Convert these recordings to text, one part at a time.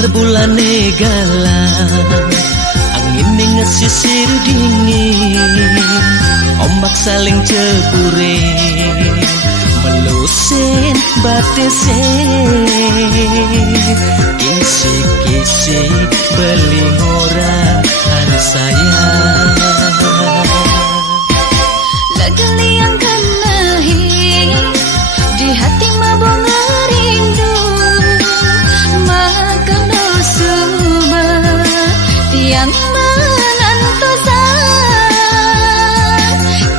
Sinar bulan galang, angin ngesisir dingin, ombak saling cebure, melusin batesin, kisik-kisik beling orang sayang. Lagali yang kanahi di hati mabong rindu, maka dosuba tiang menantosan,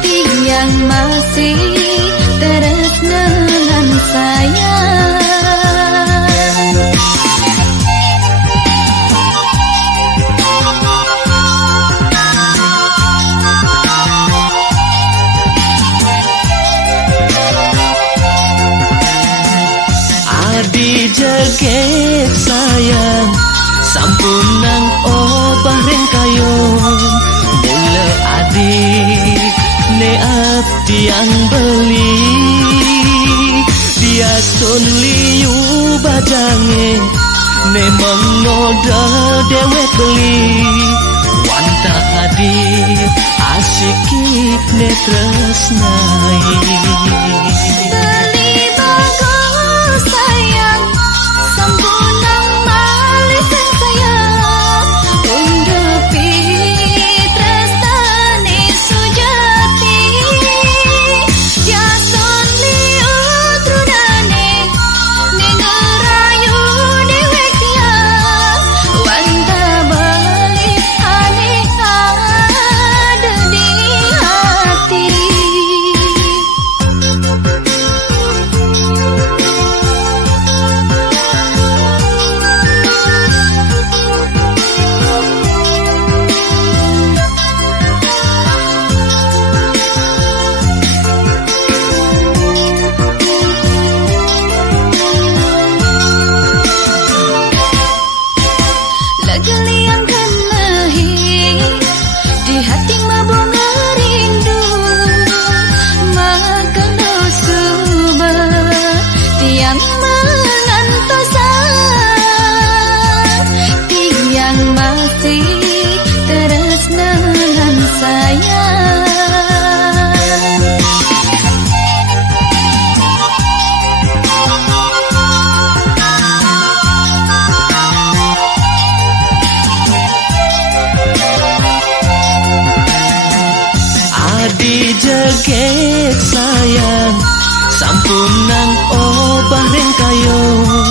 tiang masih teresnan sayang. Jaget sayang, sampunang obah reng kayon, mula adik ne abdi yang beli, dia sun liu bajange, ne mengoda dewek beli, wanta hadir asiki ne tresnai. Jaget sayang, sampunang obah reng kayon,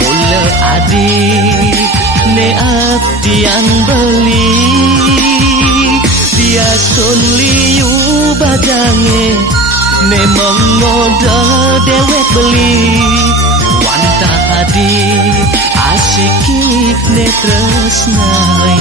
mula adik ne abdi yang beli, dia sun liu bajange, ne mengoda dewek beli, wanta hadir asiki ne tresnai.